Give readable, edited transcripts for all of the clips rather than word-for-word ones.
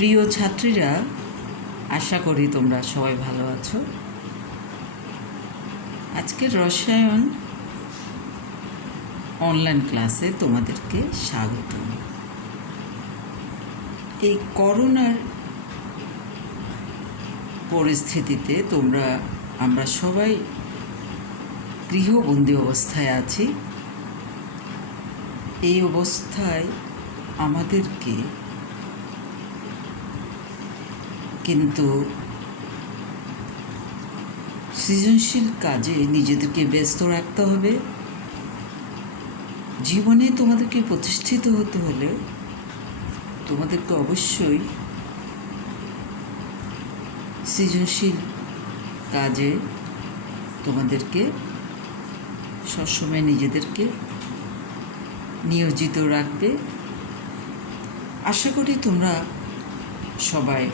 প্রিয় ছাত্রীরা, আশা করি তোমরা সবাই ভালো আছো। আজকের রসায়ন অনলাইন ক্লাসে তোমাদেরকে স্বাগত। এই করোনার পরিস্থিতিতে আমরা সবাই গৃহবন্দী অবস্থায় আছি। এই অবস্থায় আমাদেরকে কিন্তু সৃজনশীল কাজে নিজেদেরকে ব্যস্ত রাখতে হবে। জীবনে তোমাদেরকে প্রতিষ্ঠিত হতে হলে তোমাদেরকে অবশ্যই সৃজনশীল কাজে তোমাদেরকে সবসময় নিজেদেরকে নিয়োজিত রাখবে। আশা করি তোমরা সবাই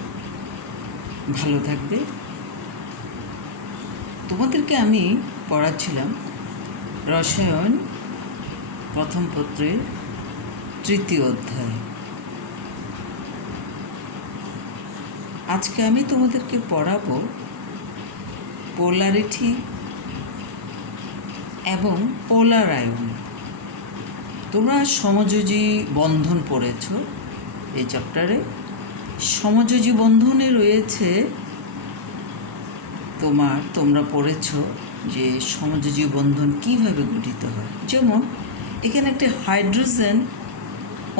ভালো থাকবে। তোমাদেরকে আমি পড়াচ্ছিলাম রসায়ন প্রথম পত্রের 3য় অধ্যায়। আজকে আমি তোমাদেরকে পড়াবো পোলারিটি এবং পোলার আয়ন। তোমরা সমযোজী বন্ধন পড়েছ এই চ্যাপ্টারে। সমযোজী বন্ধনে রয়েছে তোমরা পড়েছ যে সমযোজী বন্ধন কিভাবে গঠিত হয়। যেমন এখানে একটি হাইড্রোজেন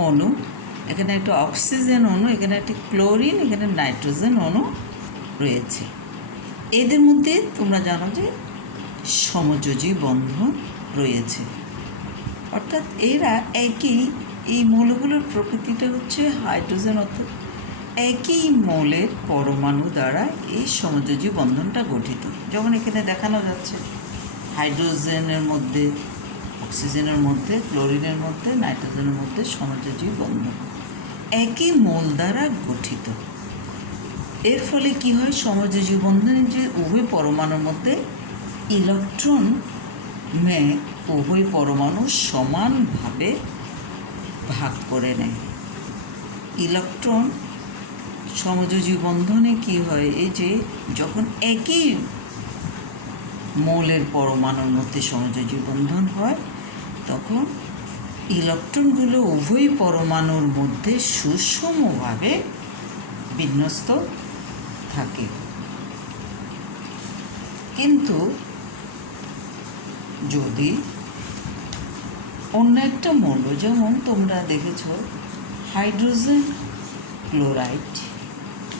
অণু, এখানে একটা অক্সিজেন অণু, এখানে একটি ক্লোরিন, এখানে নাইট্রোজেন অণু রয়েছে। এদের মধ্যে তোমরা জানো যে সমযোজী বন্ধন রয়েছে, অর্থাৎ এরা একই, এই মৌলগুলোর প্রকৃতিটা হচ্ছে হাইড্রোজেন, অর্থাৎ একই মৌলের পরমাণু দ্বারা এই সমযোজী বন্ধনটা গঠিত। যেমন এখানে দেখানো যাচ্ছে হাইড্রোজেনের মধ্যে, অক্সিজেনের মধ্যে, ক্লোরিনের মধ্যে, নাইট্রোজেনের মধ্যে সমযোজী বন্ধন একই মৌল দ্বারা গঠিত। এর ফলে কি হয়, সমযোজী বন্ধনে যে উভয় পরমাণুর মধ্যে ইলেকট্রন উভয় পরমাণু সমানভাবে ভাগ করে নেয়। ইলেকট্রন সমযোজী বন্ধনে কি হয়, এই যে যখন একই মৌলের পরমাণুর মধ্যে সমযোজী বন্ধন হয় তখন ইলেকট্রনগুলো উভয় পরমাণুর মধ্যে সুষমভাবে বিন্যস্ত থাকে। কিন্তু যদি অন্য একটা মৌল, যেমন তোমরা দেখেছ হাইড্রোজেন ক্লোরাইড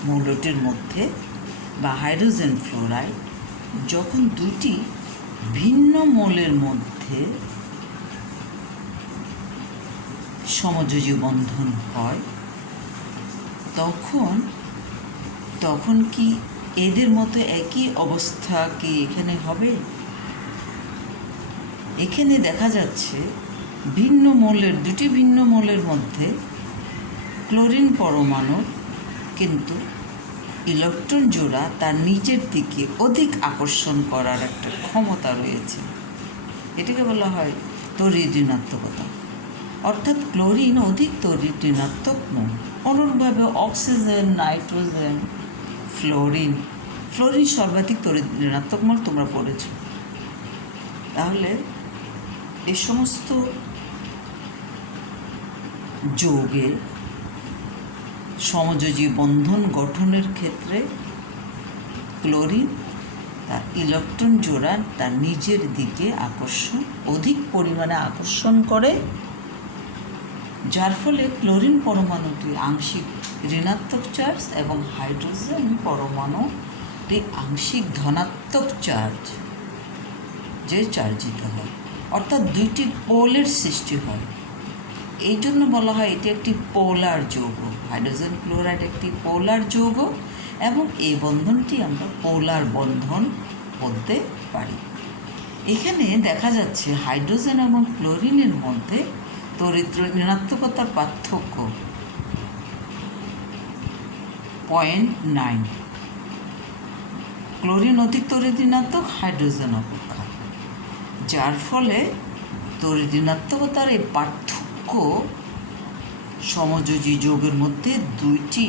মৌলটির মধ্যে বা হাইড্রোজেন ফ্লোরাইড, যখন দুটি ভিন্ন মৌলের মধ্যে সমযোজী বন্ধন হয় তখন কি এদের মতো একই অবস্থা কি এখানে হবে? এখানে দেখা যাচ্ছে দুটি ভিন্ন মৌলের মধ্যে ক্লোরিন পরমাণু কিন্তু ইলেকট্রন জোড়া তার নিজের দিকে অধিক আকর্ষণ করার একটা ক্ষমতা রয়েছে। এটাকে বলা হয় তড়িৎ ঋণাত্মকতা, অর্থাৎ ক্লোরিন অধিক তড়িৎ ঋণাত্মক মৌল। অনুরূপভাবে অক্সিজেন, নাইট্রোজেন, ফ্লোরিন সর্বাধিক তড়িৎ ঋণাত্মক মৌল, তোমরা পড়েছ। তাহলে এই সমস্ত যৌগে সমযোজী বন্ধন গঠনের ক্ষেত্রে ক্লোরিন তার ইলেকট্রন জোড়া তার নিজের দিকে অধিক পরিমাণে আকর্ষণ করে, যার ফলে ক্লোরিন পরমাণুটি আংশিক ঋণাত্মক চার্জ এবং হাইড্রোজেন পরমাণুটি আংশিক ধনাত্মক চার্জ যে চার্জিত হয়, অর্থাৎ দুইটি পোলের সৃষ্টি হয়। এই জন্য বলা হয় এটি একটি পোলার যৌগ। হাইড্রোজেন ক্লোরাইড একটি পোলার যৌগ এবং এই বন্ধনটি আমরা পোলার বন্ধন বলতে পারি। এখানে দেখা যাচ্ছে হাইড্রোজেন এবং ক্লোরিনের মধ্যে তড়িৎ ঋণাত্মকতার পার্থক্য 0.9। ক্লোরিন অধিক তড়িৎ ঋণাত্মক হাইড্রোজেন অপেক্ষা, যার ফলে তড়িৎ ঋণাত্মকতার এই পার্থক্য সমযোজী যৌগের মধ্যে দুইটি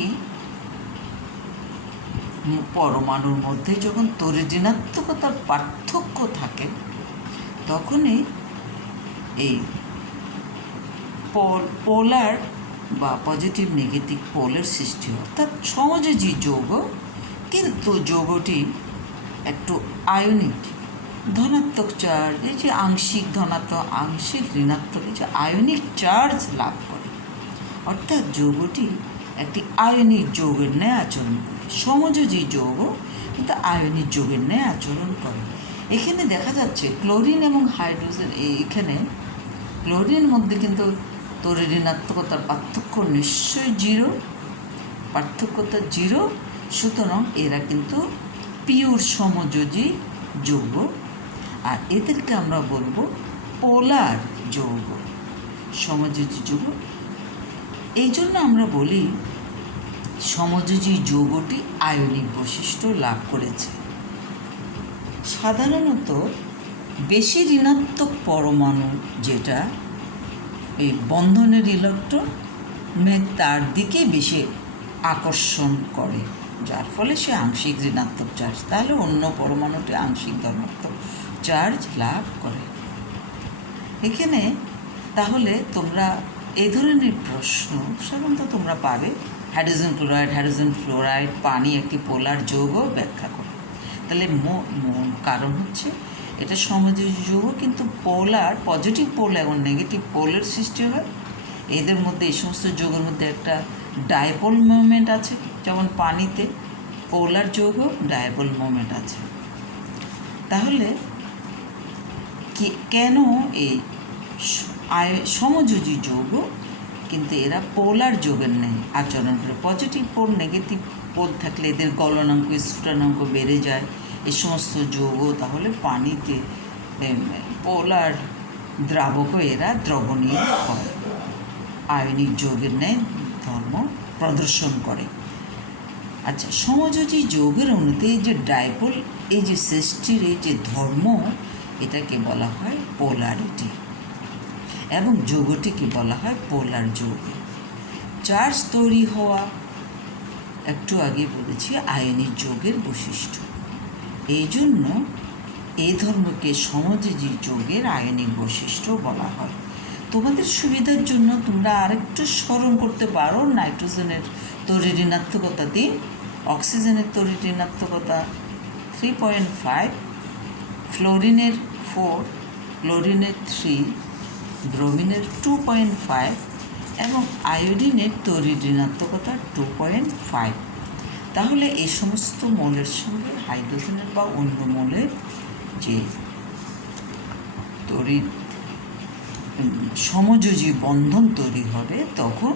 পরমাণুর মধ্যে যখন তড়িৎ ঋণাত্মকতার পার্থক্য থাকে তখনই এই পোলার বা পজিটিভ নেগেটিভ পোলের সৃষ্টি হয়, অর্থাৎ সমযোজী যৌগ কিন্তু যৌগটি একটু আয়নিক ধনাত্মক চার্জ, এই যে আংশিক ধনাত্মক আংশিক ঋণাত্মক এই যে আয়নিক চার্জ লাভ করে, অর্থাৎ যৌগটি একটি আয়নিক যৌগের ন্যায় আচরণ করে। সমযোজী যৌগ কিন্তু আয়নিক যৌগের ন্যায় আচরণ করে। এখানে দেখা যাচ্ছে ক্লোরিন এবং হাইড্রোজেন, এখানে ক্লোরিনের মধ্যে কিন্তু তড়িৎ ঋণাত্মকতার পার্থক্য নিশ্চয়ই জিরো, পার্থক্যটা জিরো, সুতরাং এরা কিন্তু পিওর সমযোজী যৌগ, আর এদেরকে আমরা বলবো পোলার যৌগ, সমযোজী যৌগ। এই জন্য আমরা বলি সমযোজী যৌগটি আয়নিক বৈশিষ্ট্য লাভ করেছে। সাধারণত বেশি ঋণাত্মক পরমাণু যেটা এই বন্ধনের ইলেকট্রন তার দিকে বেশি আকর্ষণ করে, যার ফলে সে আংশিক ঋণাত্মক চার্জ, তাহলে অন্য পরমাণুটি আংশিক ধনাত্মক চার্জ লাভ করে। এখানে তাহলে তোমরা এই ধরনের প্রশ্ন সাধারণত তোমরা পাবে, হাইড্রোজেন ক্লোরাইড, হাইড্রোজেন ফ্লোরাইড, পানি একটি পোলার যৌগ, ব্যাখ্যা করো। তাহলে কারণ হচ্ছে এটা সমযোজী যৌগ কিন্তু পোলার পজিটিভ পোল এবং নেগেটিভ পোলের সৃষ্টি হয়। এদের মধ্যে এই সমস্ত যৌগের মধ্যে একটা ডাইপোল মোমেন্ট আছে, যেমন পানিতে পোলার যৌগ ডাইপোল মোমেন্ট আছে। তাহলে কেন এই সমযোজী যৌগ কিন্তু এরা পোলার যৌগের নেই আচরণ করে? পজিটিভ পোল নেগেটিভ পোল থাকলে এদের গলনাঙ্ক স্ফুটনাঙ্ক বেড়ে যায়। এই সমস্ত যৌগ তাহলে পানিতে পোলার দ্রাবকও এরা দ্রবণীয় হয়, আয়নিক যৌগের ন্যায় ধর্ম প্রদর্শন করে। আচ্ছা, সমযোজী যৌগের অণুতে এই যে ডাইপোল, এই যে সৃষ্টির এই যে ধর্ম, এটাকে বলা হয় পোলারিটি, এবং যৌগটিকে বলা হয় পোলার যৌগ। চার্জ তৈরি হওয়া একটু আগে বলেছি আয়নিক যৌগের বৈশিষ্ট্য, এই জন্য এই ধর্মকে সমযোজী যৌগের আয়নিক বৈশিষ্ট্য বলা হয়। তোমাদের সুবিধার জন্য তোমরা আরেকটু স্মরণ করতে পারো, নাইট্রোজেনের তড়িৎ ঋণাত্মকতা 3, অক্সিজেনের তড়িৎ ঋণাত্মকতা 3.5, ফ্লোরিনের 4, ক্লোরিনের 3, ব্রোমিনের 2.5 এবং আয়োডিনের তড়িৎ ঋণাত্মকতা 2.5। তাহলে এই সমস্ত মৌলের সঙ্গে হাইড্রোজেনের বা অন্য মৌলের যে তড়িৎ সমযোজী বন্ধন তৈরি হবে, তখন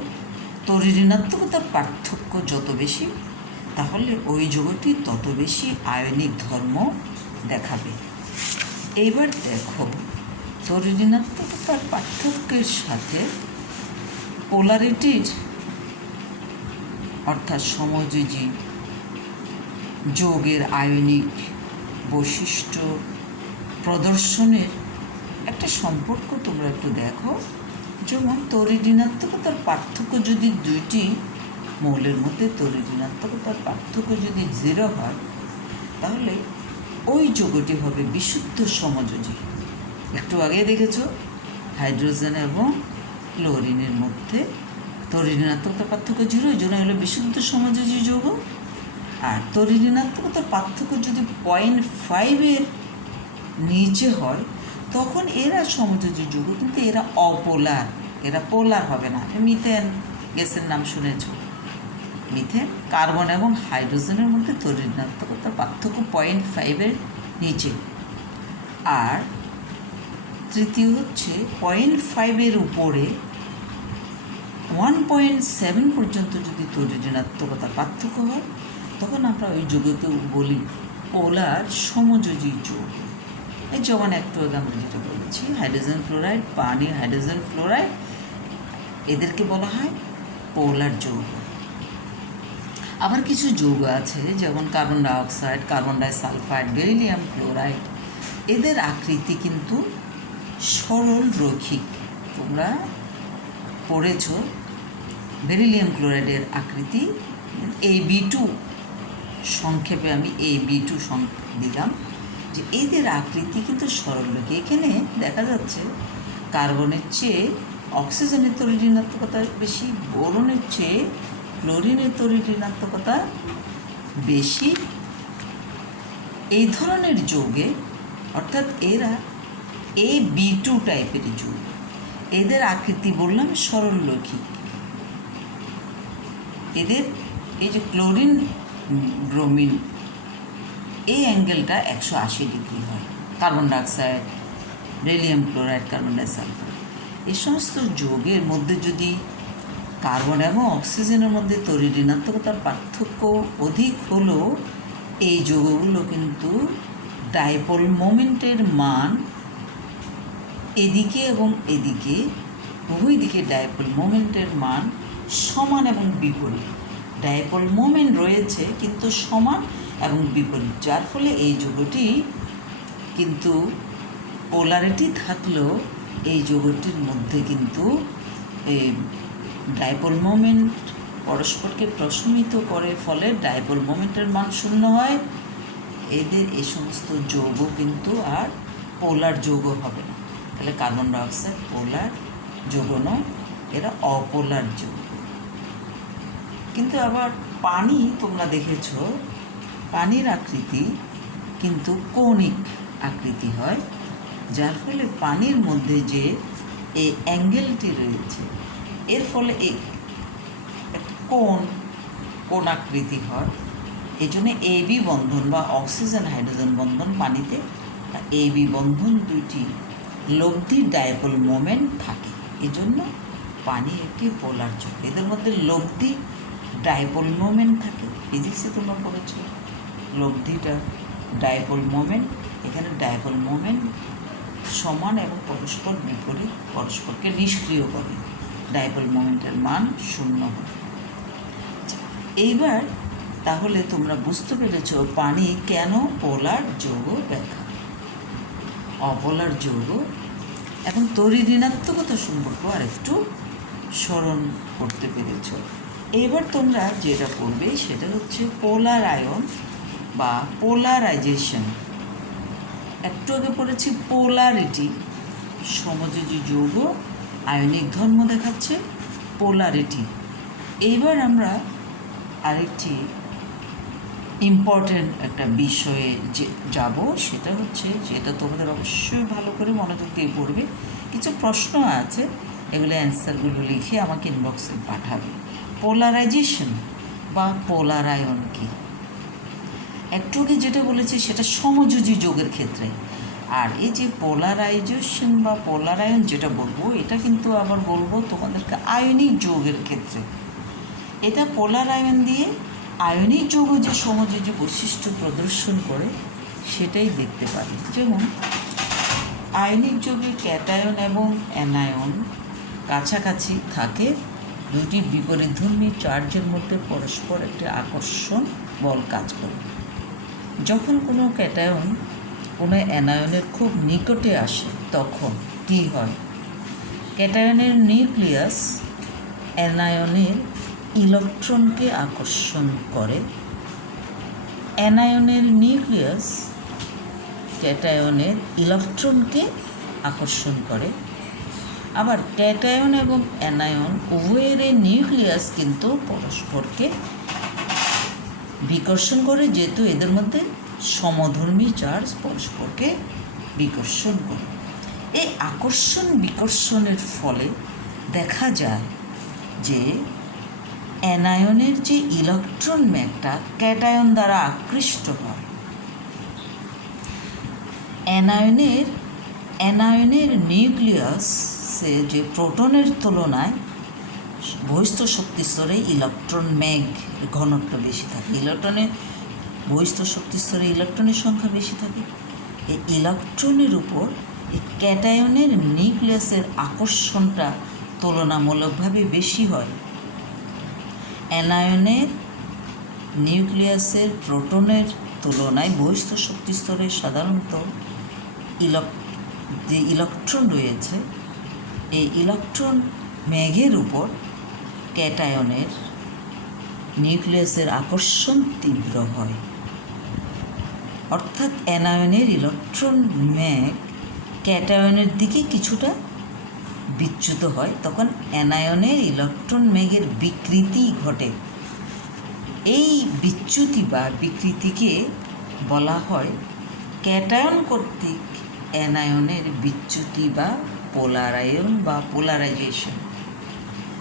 তড়িৎ ঋণাত্মকতার পার্থক্য যত বেশি, তাহলে ওই যৌগটি তত বেশি আয়নিক ধর্ম দেখাবে। এবার দেখো, তড়িৎ ঋণাত্মকতার পার্থক্যের সাথে পোলারিটির অর্থাৎ সমযোজী যৌগের আয়নিক বৈশিষ্ট্য প্রদর্শনের একটা সম্পর্ক তোমরা একটু দেখো। যেমন তড়িৎ ঋণাত্মকতার পার্থক্য যদি দুইটি মৌলের মধ্যে তড়িৎ ঋণাত্মকতার পার্থক্য যদি 0 হয়, তাহলে ওই যৌগটি হবে বিশুদ্ধ সমযোজী। একটু আগে দেখেছো হাইড্রোজেন এবং ক্লোরিনের মধ্যে তড়িৎ ঋণাত্মকতার পার্থক্য 0, এই জন্য হলো বিশুদ্ধ সমযোজী যৌগ। আর তড়িৎ ঋণাত্মকতার পার্থক্য যদি 0.5 নিচে হয়, তখন এরা সমযোজী যৌগ কিন্তু এরা অপোলার, এরা পোলার হবে না। মিথেন গ্যাসের নাম শুনেছ, মিথেন, কার্বন এবং হাইড্রোজেনের মধ্যে তড়িৎ ঋণাত্মকতার পার্থক্য 0.5 নিচে। আর তৃতীয় হচ্ছে 0.5 উপরে 1.7 পর্যন্ত যদি তড়িৎ ঋণাত্মকতার পার্থক্য হয়, তখন আমরা ওই যৌগকে বলি পোলার সমযোজী যৌগ। এই যেমন একটু আগে আমরা যেটা বলেছি হাইড্রোজেন ক্লোরাইড, পানি, হাইড্রোজেন ফ্লোরাইড, এদেরকে বলা হয় পোলার যৌগ। আবার কিছু যৌগ আছে যেমন carbon dioxide, carbon disulphide, beryllium chloride, এদের আকৃতি কিন্তু সরল রৈখিক। তোমরা পড়েছ বেরিলিয়াম ক্লোরাইডের আকৃতি AB2, সংক্ষেপে আমি AB2 দিলাম, যে এদের আকৃতি কিন্তু সরলরেখা। এখানে দেখা যাচ্ছে কার্বনের চেয়ে অক্সিজেনের তড়িৎ ঋণাত্মকতা বেশি, বোরনের চেয়ে ক্লোরিনের তড়িৎ ঋণাত্মকতা বেশি। এই ধরনের যৌগে, অর্থাৎ এরা AB2 টাইপের যৌগ, এদের আকৃতি বললাম সরলরৈখিক। এদের এই যে ক্লোরিন ব্রোমিন, এই অ্যাঙ্গেলটা 180 ডিগ্রি হয়। Carbon dioxide, beryllium chloride, carbon disulphide, এই সমস্ত যৌগের মধ্যে যদি কার্বন এবং অক্সিজেনের মধ্যে তড়িৎ ঋণাত্মকতার পার্থক্য অধিক হলেও এই যৌগগুলো কিন্তু ডাইপোল মোমেন্টের মান এদিকে এবং এদিকে উভয় দিকে ডাইপোল মোমেন্টের মান সমান এবং বিপরীত। ডাইপোল মোমেন্ট রয়েছে কিন্তু সমান এবং বিপরীত, যার ফলে এই যৌগটি কিন্তু পোলারিটি থাকলেও এই যৌগটির মধ্যে কিন্তু এই ডাইপোল মোমেন্ট পরস্পরকে প্রশমিত করে, ফলে ডাইপোল মোমেন্টের মান শূন্য হয়। এদের এই সমস্ত যৌগ কিন্তু আর পোলার যৌগ হবে না। তাহলে কার্বন ডাইঅক্সাইড পোলার যৌগ নয়, এরা অপোলার যৌগ। কিন্তু আবার পানি, তোমরা দেখেছ পানির আকৃতি কিন্তু কৌণিক আকৃতি হয়, যার ফলে পানির মধ্যে যে এই অ্যাঙ্গেলটি রয়েছে, এর ফলে এই কোণ আকৃতি হয়। এই জন্য AB বন্ধন বা অক্সিজেন হাইড্রোজেন বন্ধন পানিতে, AB বন্ধন দুইটি লব্ধি ডাইপোল মোমেন্ট থাকে। এই জন্য পানি একটি পোলার যৌগ। এদের মধ্যে লব্ধি ডাইপোল মোমেন্ট থাকে। ফিজিক্সে তোমরা পড়েছ লব্ধিটা ডাইপোল মোমেন্ট। এখানে ডাইপোল মোমেন্ট সমান এবং পরস্পর বিপরীত, পরস্পরকে নিষ্ক্রিয় করে, ডাইপোল মোমেন্টের মান শূন্য হয়। এইবার তাহলে তোমরা বুঝতে পেরেছ পানি কেন পোলার যৌগ ব্যাখ্যা, অপোলার যৌগ। এখন তড়িৎ ঋণাত্মকতা সম্পর্ক আর একটু স্মরণ করতে পেরেছ। এবার তোমরা যেটা পড়বে সেটা হচ্ছে পোলার আয়ন বা পোলারাইজেশন। একটু আগে পড়েছি পোলারিটি, সমযোজী যৌগ আয়নিক ধর্ম দেখাচ্ছে, পোলারিটি। এইবার আমরা আরেকটি ইম্পর্টেন্ট একটা বিষয়ে যে যাব, সেটা হচ্ছে, যেটা তোমাদের অবশ্যই ভালো করে মনোযোগ দিয়ে পড়বে। কিছু প্রশ্ন আছে, এগুলো অ্যান্সারগুলো লিখে আমাকে ইনবক্সে পাঠাবে। পোলারাইজেশন বা পোলার আয়ন কি? একটু আগে যেটা বলেছি সেটা সমযোজী যৌগের ক্ষেত্রে, আর এই যে পোলারাইজেশন বা পোলার আয়ন যেটা বলবো, এটা কিন্তু আবার বলবো তোমাদেরকে আয়নিক যৌগের ক্ষেত্রে। এটা পোলার আয়ন দিয়ে আয়নিক যৌগ যে সমযোজী বৈশিষ্ট্য প্রদর্শন করে সেটাই দেখতে পারি। যেমন আয়নিক যৌগে ক্যাটায়ন এবং অ্যানায়ন কাছাকাছি থাকে, দুটি বিপরীতধর্মী চার্জের মধ্যে পরস্পর একটি আকর্ষণ বল কাজ করে। যখন কোনো ক্যাটায়ন কোনো অ্যানায়নের খুব নিকটে আসে তখন কী হয়? ক্যাটায়নের নিউক্লিয়াস অ্যানায়নের ইলেকট্রনকে আকর্ষণ করে, অ্যানায়নের নিউক্লিয়াস ক্যাটায়নের ইলেকট্রনকে আকর্ষণ করে। আবার ক্যাটায়ন এবং অ্যানায়ন উভয়ের নিউক্লিয়াস কিন্তু পরস্পরকে বিকর্ষণ করে, যেহেতু এদের মধ্যে সমধর্মী চার্জ পরস্পরকে বিকর্ষণ করে। এই আকর্ষণ বিকর্ষণের ফলে দেখা যায় যে অ্যানায়নের যে ইলেকট্রন ম্যাগটা ক্যাটায়ন দ্বারা আকৃষ্ট হয়। অ্যানায়নের নিউক্লিয়াসে যে প্রোটনের তুলনায় বহিস্থ শক্তি স্তরে ইলেকট্রন ম্যাগ ঘনত্ব বেশি থাকে। বহিস্থ শক্তি স্তরে ইলেকট্রনের সংখ্যা বেশি থাকে। এই ইলেকট্রনের উপর এই ক্যাটায়নের নিউক্লিয়াসের আকর্ষণটা তুলনামূলকভাবে বেশি হয়। অ্যানায়নের নিউক্লিয়াসের প্রোটনের তুলনায় বহিস্থ শক্তি স্তরে সাধারণত যে ইলেকট্রন রয়েছে, এই ইলেকট্রন ম্যাগের উপর ক্যাটায়নের নিউক্লিয়াসের আকর্ষণ তীব্র হয়, অর্থাৎ অ্যানায়নের ইলেকট্রন ম্যাগ ক্যাটায়নের দিকে কিছুটা বিচ্যুত হয়, তখন অ্যানায়নের ইলেকট্রন ম্যাগের বিকৃতি ঘটে। এই বিচ্যুতি বা বিকৃতিকে বলা হয় ক্যাটায়ন কর্তৃক অ্যানায়নের বিচ্যুতি বা পোলারায়ন বা পোলারাইজেশন।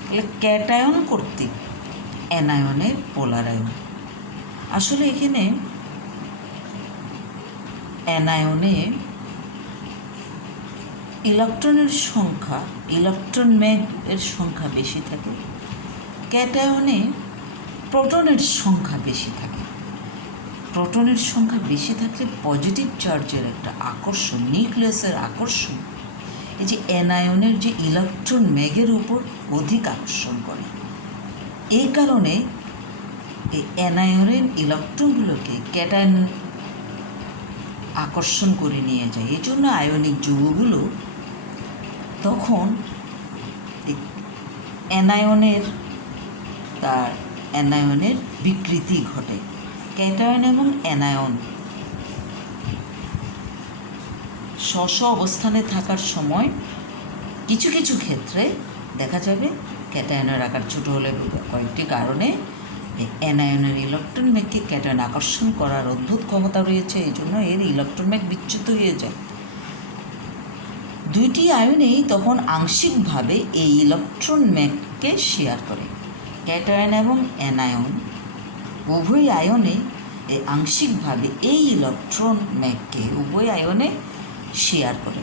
তাহলে ক্যাটায়ন কর্তৃক অ্যানায়নের পোলারায়ন। আসলে এখানে অ্যানায়নে ইলেকট্রনের সংখ্যা, ইলেকট্রন ম্যাগ এর সংখ্যা বেশি থাকে, ক্যাটায়নে প্রোটনের সংখ্যা বেশি থাকে। প্রোটনের সংখ্যা বেশি থাকলে পজিটিভ চার্জের একটা আকর্ষণ, নিউক্লিয়াসের আকর্ষণ, এই যে অ্যানায়নের যে ইলেকট্রন ম্যাগের উপর অধিক আকর্ষণ করে। এই কারণে এই অ্যানায়নের ইলেকট্রনগুলোকে ক্যাটায়ন আকর্ষণ করে নিয়ে যায়। এই জন্য আয়নিক যৌগগুলো তখন অ্যানায়নের বিকৃতি ঘটে। ক্যাটায়ন এবং অ্যানায়ন স্ব অবস্থানে থাকার সময় কিছু কিছু ক্ষেত্রে দেখা যাবে ক্যাটায়নের আকার ছোট হলে কয়েকটি কারণে অ্যানায়নের ইলেকট্রন ম্যাগকে ক্যাটায়ন আকর্ষণ করার অদ্ভুত ক্ষমতা রয়েছে। এই জন্য এর ইলেকট্রন ম্যাগ বিচ্যুত হয়ে যায়। দুইটি আয়নেই তখন আংশিকভাবে এই ইলেকট্রন ম্যাগকে শেয়ার করে। ক্যাটায়ন এবং অ্যানায়ন উভয় আয়নে আংশিকভাবে এই ইলেকট্রন ম্যাগকে উভয় আয়নে শেয়ার করে।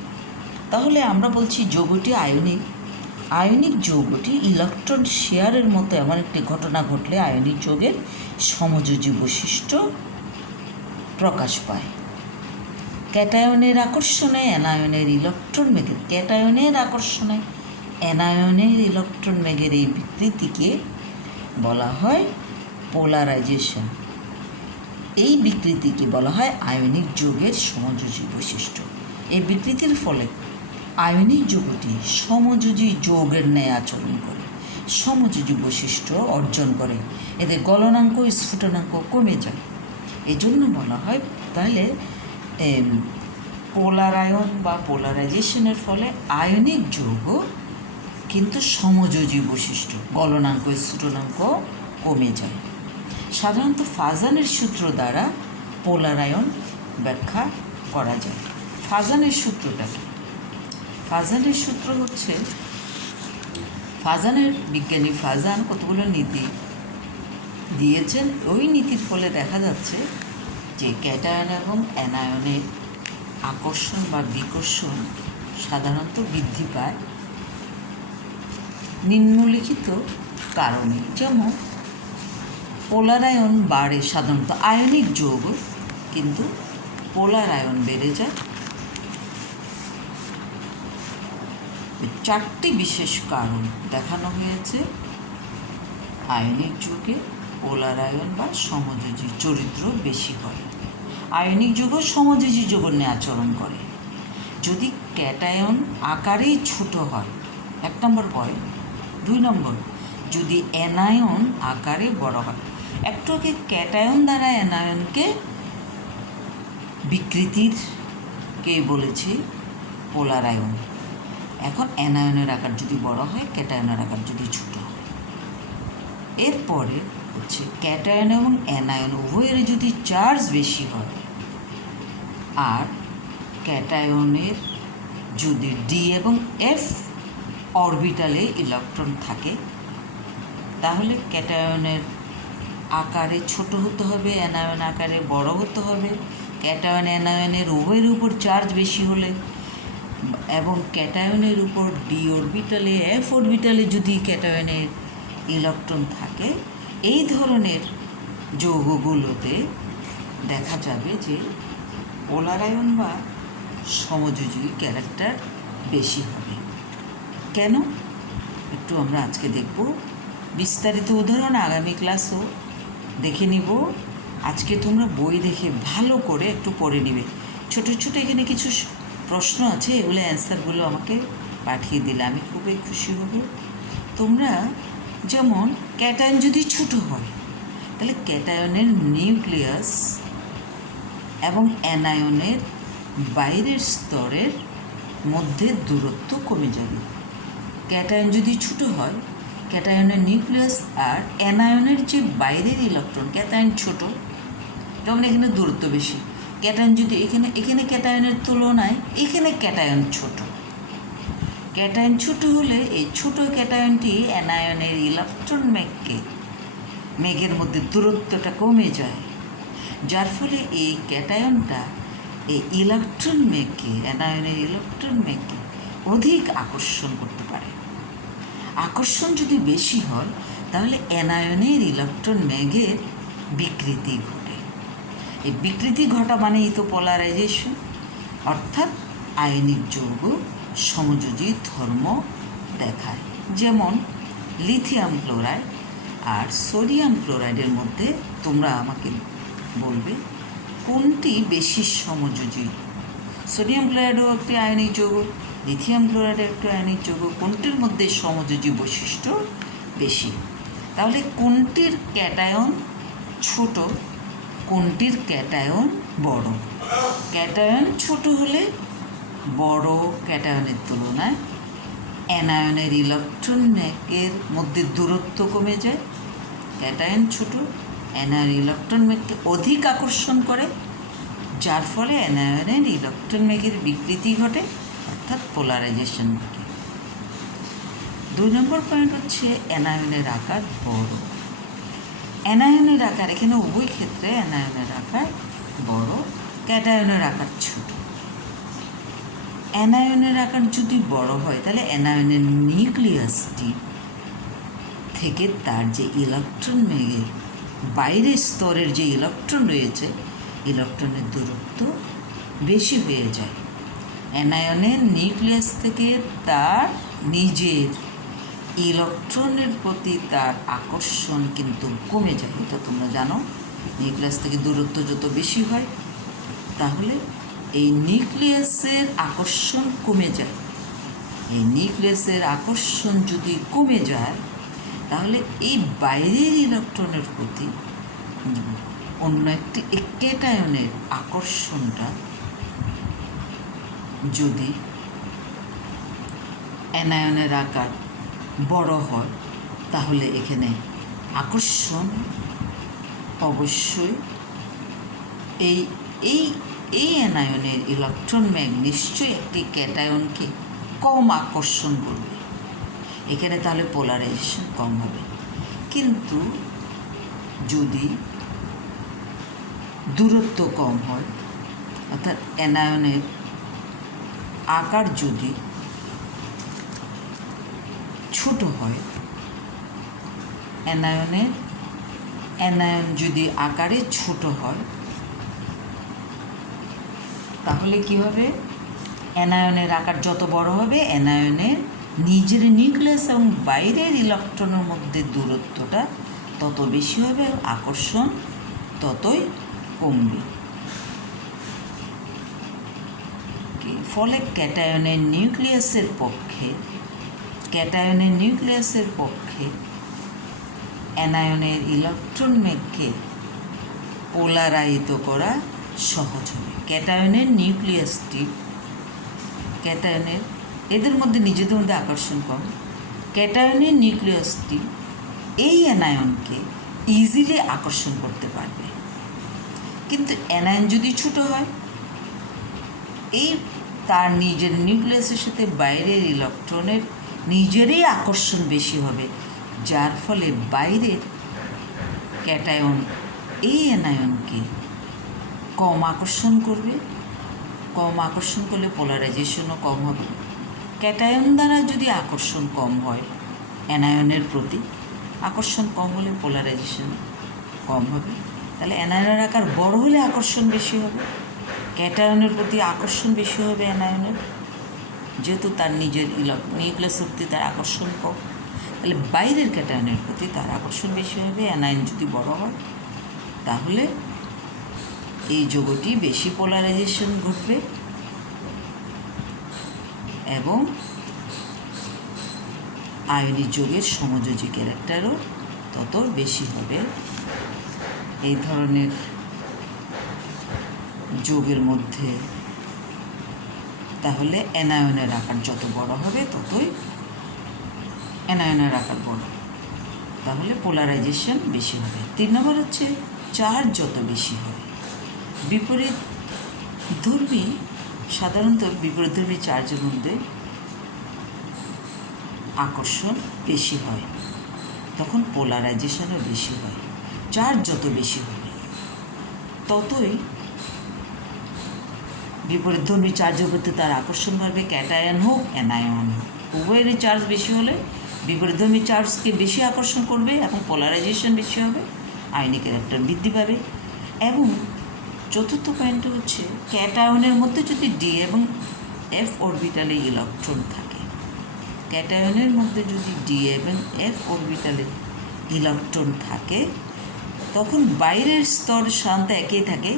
তাহলে আমরা বলছি যৌগটি আয়নিক। আয়নিক যৌগটি ইলেকট্রন শেয়ারের মতো এমন একটি ঘটনা ঘটলে আয়নিক যৌগের সমযোজী বৈশিষ্ট্য প্রকাশ পায়। ক্যাটায়নের আকর্ষণে অ্যানায়নের ইলেকট্রন ম্যাগের, ক্যাটায়নের আকর্ষণে অ্যানায়নের ইলেকট্রন ম্যাগের এই বিকৃতিকে বলা হয় পোলারাইজেশন। এই বিকৃতিকে বলা হয় আয়নিক যৌগের সমযোজী বৈশিষ্ট্য। এই বিকৃতির ফলে আয়নিক যৌগটি সমযোজী যৌগের ন্যায় আচরণ করে, সমযোজী বৈশিষ্ট্য অর্জন করে, এদের গলনাঙ্ক স্ফুটনাঙ্ক কমে যায়। এই জন্য বলা হয় তাহলে পোলারায়ন বা পোলারাইজেশনের ফলে আয়নিক যৌগ কিন্তু সমযোজী বৈশিষ্ট্য, গলনাঙ্ক স্ফুটনাঙ্ক কমে যায়। সাধারণত ফাজানের সূত্র দ্বারা পোলারায়ন ব্যাখ্যা করা যায়। ফাজানের সূত্রটা কি? ফাজানের সূত্র হচ্ছে, ফাজানের বিজ্ঞানী ফাজান কতগুলো নীতি দিয়েছেন। ওই নীতির ফলে দেখা যাচ্ছে যে ক্যাটায়ন এবং অ্যানায়নের আকর্ষণ বা বিকর্ষণ সাধারণত বৃদ্ধি পায় নিম্নলিখিত কারণে। যেমন পোলারায়ন বাড়ে সাধারণত আয়নিক যৌগ, কিন্তু পোলারায়ন বেড়ে যায়। চারটি বিশেষ কারণ দেখানো হয়েছে আয়নিক যৌগে পোলারায়ন বা সমযোজী চরিত্র বেশি হয়। আয়নিক যৌগ সমযোজী যৌগ নিয়ে আচরণ করে যদি ক্যাটায়ন আকারেই ছোট হয়, 1 নম্বর পয়েন্ট। 2 নম্বর, যদি অ্যানায়ন আকারে বড় হয়। একটু আগে ক্যাটায়ন দ্বারা অ্যানায়নকে বিকৃতির কে বলেছি পোলারায়ন। এখন অ্যানায়নের আকার যদি বড় হয়, ক্যাটায়নের আকার যদি ছোট হয়। এরপরে হচ্ছে ক্যাটায়ন এবং অ্যানায়ন উভয়ের যদি চার্জ বেশি হয়, আর ক্যাটায়নের যদি ডি এবং এফ অরবিটালে ইলেকট্রন থাকে, তাহলে ক্যাটায়নের আকারে ছোট হতে হবে, অ্যানায়ন আকারে বড় হতে হবে। ক্যাটায়ন অ্যানায়নের উভয়ের উপর চার্জ বেশি হলে এবং ক্যাটায়নের উপর ডি অরবিটালে এফ অরবিটালে যদি ক্যাটায়নের ইলেকট্রন থাকে, এই ধরনের যৌগগুলোতে দেখা যাবে যে পোলারায়ন বা সমযোজী ক্যারেক্টার বেশি হবে। কেন? একটু আমরা আজকে দেখব। বিস্তারিত উদাহরণ আগামী ক্লাসও দেখে নিব। আজকে তোমরা বই দেখে ভালো করে একটু পড়ে নিবে। ছোট ছোট এখানে কিছু প্রশ্ন আছে, এগুলো অ্যান্সারগুলো আমাকে পাঠিয়ে দিলে আমি খুবই খুশি হব। তোমরা যেমন ক্যাটায়ন যদি ছোট হয়, তাহলে ক্যাটায়নের নিউক্লিয়াস এবং অ্যানায়নের বাইরের স্তরের মধ্যে দূরত্ব কমে যাবে। ক্যাটায়ন যদি ছোটো হয়, ক্যাটায়নের নিউক্লিয়াস আর অ্যানায়নের যে বাইরের ইলেকট্রন, ক্যাটায়ন ছোট, যেমন এখানে দূরত্ব বেশি, ক্যাটায়ন যদি এখানে ক্যাটায়নের তুলনায় এখানে ক্যাটায়ন ছোট, ক্যাটায়ন ছোট হলে এই ছোট ক্যাটায়নটি অ্যানায়নের ইলেকট্রন মেঘের মধ্যে দূরত্বটা কমে যায়, যার ফলে এই ক্যাটায়নটা এই ইলেকট্রন মেঘকে, অ্যানায়নের ইলেকট্রন মেঘকে অধিক আকর্ষণ করতে পারে। আকর্ষণ যদি বেশি হয় তাহলে অ্যানায়নের ইলেকট্রন মেঘের বিকৃতি ঘটে। এই বিকৃতি ঘটা মানেই তো পোলারাইজেশন, অর্থাৎ আয়নিক যৌগ সমযোজী ধর্ম দেখায়। যেমন লিথিয়াম ক্লোরাইড আর সোডিয়াম ক্লোরাইডের মধ্যে তোমরা আমাকে বলবে কোনটি বেশি সমযোজী। সোডিয়াম ক্লোরাইডও একটি আয়নিক যৌগ, লিথিয়াম ক্লোরাইডও একটি আয়নিক যৌগ, কোনটির মধ্যে সমযোজী বৈশিষ্ট্য বেশি? তাহলে কোনটির ক্যাটায়ন ছোট, কোনটির ক্যাটায়ন বড়? ক্যাটায়ন ছোট হলে বড় ক্যাটায়নের তুলনায় অ্যানায়নের ইলেকট্রন মেঘের মধ্যে দূরত্ব কমে যায়। ক্যাটায়ন ছোট, অ্যানায়ন ইলেকট্রন মেঘকে অধিক আকর্ষণ করে, যার ফলে অ্যানায়নের ইলেকট্রন মেঘের বিকৃতি ঘটে, অর্থাৎ পোলারাইজেশন ঘটে। 2 নম্বর পয়েন্ট হচ্ছে অ্যানায়নের আকার বড়। অ্যানায়নের আকার, এখানে উভয় ক্ষেত্রে অ্যানায়নের আকার বড়, ক্যাটায়নের আকার ছোট। অ্যানায়নের আকার যদি বড় হয় তাহলে অ্যানায়নের নিউক্লিয়াসটি থেকে তার যে ইলেকট্রন মেঘের বাইরের স্তরের যে ইলেকট্রন রয়েছে, ইলেকট্রনের দূরত্ব বেশি হয়ে যায়। অ্যানায়নের নিউক্লিয়াস থেকে তার নিজের ইলেকট্রনের প্রতি তার আকর্ষণ কিন্তু কমে যায়। এটা তোমরা জানো, নিউক্লিয়াস থেকে দূরত্ব যত বেশি হয় তাহলে এই নিউক্লিয়াসের আকর্ষণ কমে যায়। এই নিউক্লিয়াসের আকর্ষণ যদি কমে যায় তাহলে এই বাইরের ইলেকট্রনের প্রতি অন্য একটি ক্যাটায়নের আকর্ষণটা যদি অ্যানায়নের আকার বড় হয় তাহলে এখানে আকর্ষণ অবশ্যই এই এই এই অ্যানায়নের ইলেকট্রন মেঘ নিশ্চয়ই একটি ক্যাটায়নকে কম আকর্ষণ করবে, এখানে তাহলে পোলারাইজেশন কম হবে। কিন্তু যদি দূরত্ব কম হয়, অর্থাৎ অ্যানায়নের আকার যদি ছোট হয়, অ্যানায়ন যদি আকারে ছোট হয় তাহলে কী হবে? অ্যানায়নের আকার যত বড় হবে অ্যানায়নের নিজের নিউক্লিয়াস এবং বাইরের ইলেকট্রনের মধ্যে দূরত্বটা তত বেশি হবে এবং আকর্ষণ ততই কমবে। ফলে ক্যাটায়নের নিউক্লিয়াসের পক্ষে অ্যানায়নের ইলেকট্রন মেঘকে পোলারায়িত করা সহজ হবে। ক্যাটায়নের এদের মধ্যে নিজেদের মধ্যে আকর্ষণ কম, ক্যাটায়নের নিউক্লিয়াসটি এই অ্যানায়নকে ইজিলি আকর্ষণ করতে পারবে। কিন্তু অ্যানায়ন যদি ছোট হয়, এই তার নিজের নিউক্লিয়াসের সাথে বাইরের ইলেকট্রনের নিজেরই আকর্ষণ বেশি হবে, যার ফলে বাইরের ক্যাটায়ন এই অ্যানায়নকে কম আকর্ষণ করবে। কম আকর্ষণ করলে পোলারাইজেশনও কম হবে। ক্যাটায়ন দ্বারা যদি আকর্ষণ কম হয়, অ্যানায়নের প্রতি আকর্ষণ কম হলে পোলারাইজেশন কম হবে। তাহলে অ্যানায়নের আকার বড় হলে আকর্ষণ বেশি হবে, ক্যাটায়নের প্রতি আকর্ষণ বেশি হবে অ্যানায়নের, যেহেতু তার নিজের নিউক্লিয়াসের প্রতি তার আকর্ষণ কম। তাহলে বাইরের ক্যাটায়নের প্রতি তার আকর্ষণ বেশি হবে। অ্যানায়ন যদি বড় হয় তাহলে এই যৌগটি বেশি পোলারাইজেশন ঘটবে এবং আয়নিক যৌগের সমযোজী ক্যারেক্টারও তত বেশি হবে এই ধরনের যৌগের মধ্যে। তাহলে অ্যানায়নের আকার যত বড় হবে ততই অ্যানায়নের আকার বড়, তাহলে পোলারাইজেশন বেশি হবে। 3 নম্বর হচ্ছে চার্জ যত বেশি হবে। বিপরীত ধর্মী সাধারণত বিপরীতধর্মী চার্জের মধ্যে আকর্ষণ বেশি হয়, তখন পোলারাইজেশনও বেশি হয়। চার্জ যত বেশি হবে ততই বিপরীতধর্মী চার্জের প্রতি তার আকর্ষণ বাড়বে, ক্যাটায়ন হোক অ্যানায়ন হোক। উভয়েরই চার্জ বেশি হলে বিপরীতধর্মী চার্জকে বেশি আকর্ষণ করবে এবং পোলারাইজেশন বেশি হবে, আয়নিক ক্যারেক্টার বৃদ্ধি পাবে। এবং চতুর্থ পয়েন্ট হচ্ছে ক্যাটায়নের মধ্যে যদি ডি এবং এফ অরবিটালে ইলেকট্রন থাকে, ক্যাটায়নের মধ্যে যদি ডি এবং এফ অরবিটালে ইলেকট্রন থাকে, তখন বাইরের স্তর সাধারণত একই থাকে।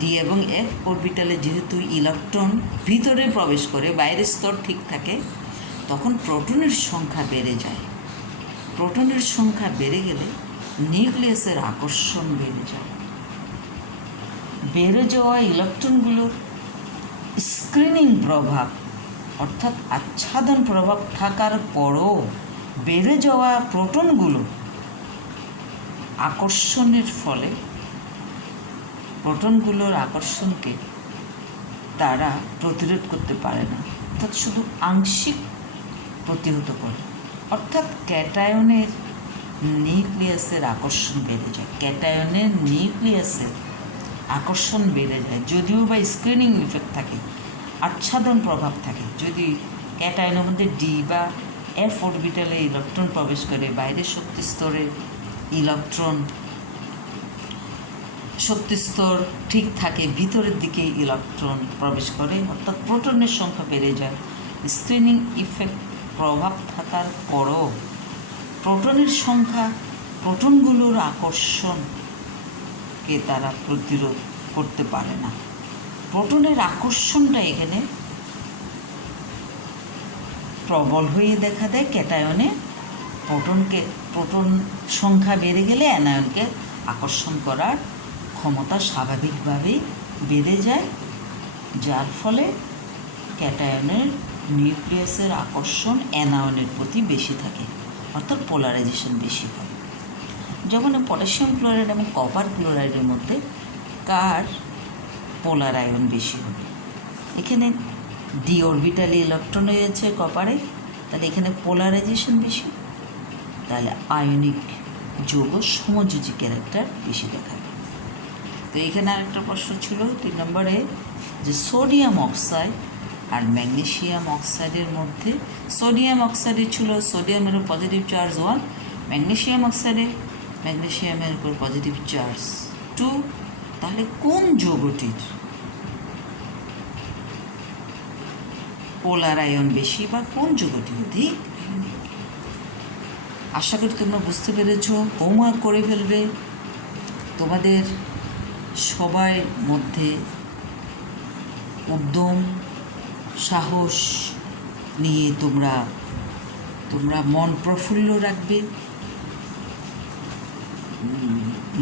ডি এবং এফ অরবিটালে যেহেতু ইলেকট্রন ভিতরে প্রবেশ করে, বাইরের স্তর ঠিক থাকে, তখন প্রোটনের সংখ্যা বেড়ে যায়। প্রোটনের সংখ্যা বেড়ে গেলে নিউক্লিয়াসের আকর্ষণ বেড়ে যায়। বেড়ে যাওয়া ইলেকট্রনগুলোর স্ক্রিনিং প্রভাব অর্থাৎ আচ্ছাদন প্রভাব থাকার পরও বেড়ে যাওয়া প্রোটনগুলো আকর্ষণের ফলে প্রোটনগুলোর আকর্ষণকে তারা প্রতিরোধ করতে পারে না, অর্থাৎ শুধু আংশিক প্রতিহত করে। অর্থাৎ ক্যাটায়নের নিউক্লিয়াসের আকর্ষণ বেড়ে যায়, ক্যাটায়নের নিউক্লিয়াসের আকর্ষণ বেড়ে যায়। যদিও বা স্ক্রিনিং ইফেক্ট থাকে, আচ্ছাদন প্রভাব থাকে, যদি ক্যাটায়নের মধ্যে ডি বা এফ অরবিটালে ইলেকট্রন প্রবেশ করে, বাইরের শক্তি স্তরে ইলেকট্রন শক্তি স্তর ঠিক থাকে, ভিতরের দিকে ইলেকট্রন প্রবেশ করে, অর্থাৎ প্রোটনের সংখ্যা বেড়ে যায়। স্ক্রিনিং ইফেক্ট প্রভাব থাকার পরও প্রোটনের সংখ্যা, প্রোটনগুলোর আকর্ষণকে তারা প্রতিরোধ করতে পারে না। প্রোটনের আকর্ষণটা এখানে প্রবল হয়ে দেখা দেয় ক্যাটায়নে। প্রোটন সংখ্যা বেড়ে গেলে অ্যানায়নকে আকর্ষণ করার ক্ষমতা স্বাভাবিকভাবেই বেড়ে যায়, যার ফলে ক্যাটায়নের নিউক্লিয়াসের আকর্ষণ অ্যানায়নের প্রতি বেশি থাকে, অর্থাৎ পোলারাইজেশন বেশি হয়। যেমন পটাশিয়াম ক্লোরাইড এবং কপার ক্লোরাইডের মধ্যে কার পোলার আয়ন বেশি হবে? এখানে ডি অরবিটালে ইলেকট্রন হয়েছে কপারে, তাহলে এখানে পোলারাইজেশন বেশি, তাহলে আয়নিক যৌগ সমযোজী ক্যারেক্টার বেশি দেখাবে। তো এখানে আরেকটা প্রশ্ন ছিল 3 নম্বরে, যে সোডিয়াম অক্সাইড আর ম্যাগনেসিয়াম অক্সাইডের মধ্যে, সোডিয়াম অক্সাইডে ছিল সোডিয়ামের পজিটিভ চার্জ 1, ম্যাগনেসিয়ামের উপর পজিটিভ চার্জ 2, তাহলে কোন যৌগটির পোলার আয়ন বেশি বা কোন যৌগটি অধিক? আশা করি তোমরা বুঝতে পেরেছ। হোমওয়ার্ক করে ফেলবে। তোমাদের সবার মধ্যে উদ্যম সাহস নিয়ে তোমরা মন প্রফুল্ল রাখবে।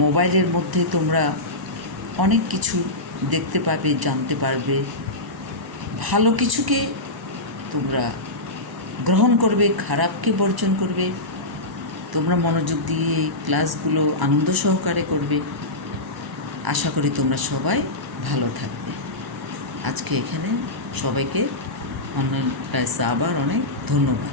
মোবাইলের মধ্যে তোমরা অনেক কিছু দেখতে পাবে, জানতে পারবে। ভালো কিছুকে তোমরা গ্রহণ করবে, খারাপকে বর্জন করবে। তোমরা মনোযোগ দিয়ে ক্লাসগুলো আনন্দ সহকারে করবে। আশা করি তোমরা সবাই ভালো থাকবে। আজকে এখানে সবাইকে অনলাইন ক্লাসে আবার অনেক ধন্যবাদ।